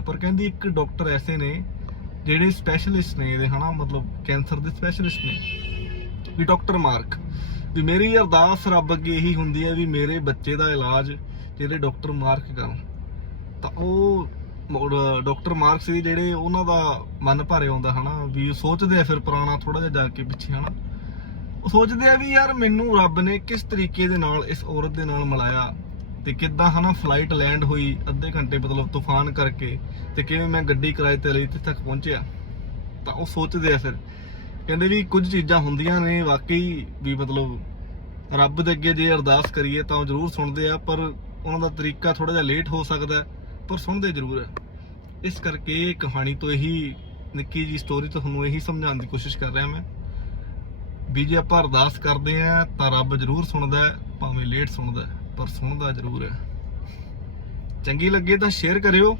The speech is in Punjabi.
ਹੁੰਦਾ ਪਰ ਕਹਿੰਦੀ ਇੱਕ ਡਾਕਟਰ ਐਸੇ ਨੇ ਜਿਹੜੇ ਸਪੈਸ਼ਲਿਸਟ ਨੇ ਇਹਦੇ, ਹਨਾ? ਮਤਲਬ ਕੈਂਸਰ ਦੇ ਸਪੈਸ਼ਲਿਸਟ ਨੇ। ਵੀ ਡਾਕਟਰ ਮਾਰਕ। ਵੀ ਮੇਰੀ ਅਰਦਾਸ ਰੱਬ ਅੱਗੇ ਇਹੀ ਹੁੰਦੀ ਹੈ ਵੀ ਮੇਰੇ ਬੱਚੇ ਦਾ ਇਲਾਜ ਜਿਹੜੇ ਡਾਕਟਰ ਮਾਰਕ ਕਰਨ। ਤਾਂ ਉਹ ਡਾਕਟਰ ਮਾਰਕ ਸੀ ਜਿਹੜੇ ਉਹਨਾਂ ਦਾ ਮਨ ਭਰੇ ਆਉਂਦਾ ਹਨਾ? ਵੀ ਸੋਚਦੇ ਆ ਫਿਰ ਪੁਰਾਣਾ ਥੋੜਾ ਜਿਹਾ ਜਾ ਕੇ ਪਿੱਛੇ, ਹਨਾ? ਉਹ ਸੋਚਦੇ ਆ ਵੀ ਯਾਰ ਮੈਨੂੰ ਰੱਬ ਨੇ ਕਿਸ ਤਰੀਕੇ ਦੇ ਨਾਲ ਇਸ ਔਰਤ ਦੇ ਨਾਲ ਮਿਲਾਇਆ। ਤੇ ਕਿੱਦਾਂ ਹਨਾ ਫਲਾਈਟ ਲੈਂਡ ਹੋਈ, ਅੱਧੇ ਘੰਟੇ ਮਤਲਬ ਤੂਫਾਨ ਕਰਕੇ ਤੇ ਕਿਵੇਂ ਮੈਂ ਗੱਡੀ ਕਿਰਾਏ ਤੇ ਲਈ ਇੱਥੇ ਤੱਕ ਪਹੁੰਚਿਆ, ਤਾਂ ਉਹ ਸੋਚਦੇ ਆ ਫਿਰ। ਕਹਿੰਦੇ ਵੀ ਕੁਝ ਚੀਜ਼ਾਂ ਹੁੰਦੀਆਂ ਨੇ, ਵਾਕਈ ਵੀ ਮਤਲਬ ਰੱਬ ਦੇ ਅੱਗੇ ਜੇ ਅਰਦਾਸ ਕਰੀਏ ਤਾਂ ਉਹ ਜ਼ਰੂਰ ਸੁਣਦੇ ਆ, ਪਰ ਉਹਨਾਂ ਦਾ ਤਰੀਕਾ ਥੋੜਾ ਜਿਹਾ ਲੇਟ ਹੋ ਸਕਦਾ ਪਰ ਸੁਣਦੇ ਜ਼ਰੂਰ ਹੈ ਇਸ ਕਰਕੇ ਇਹ ਕਹਾਣੀ ਤੋਂ ਇਹੀ, ਨਿੱਕੀ ਜੀ ਸਟੋਰੀ ਤੋਂ ਤੁਹਾਨੂੰ ਇਹੀ ਸਮਝਾਉਣ ਦੀ ਕੋਸ਼ਿਸ਼ ਕਰ ਰਿਹਾ ਮੈਂ ਵੀ ਜੇ ਆਪਾਂ ਅਰਦਾਸ ਕਰਦੇ ਆ ਤਾਂ ਰੱਬ ਜ਼ਰੂਰ ਸੁਣਦਾ ਭਾਵੇਂ ਲੇਟ ਸੁਣਦਾ ਪਰ ਸੁਣਦਾ ਜ਼ਰੂਰ ਹੈ। ਚੰਗੀ ਲੱਗੇ ਤਾਂ ਸ਼ੇਅਰ ਕਰਿਓ।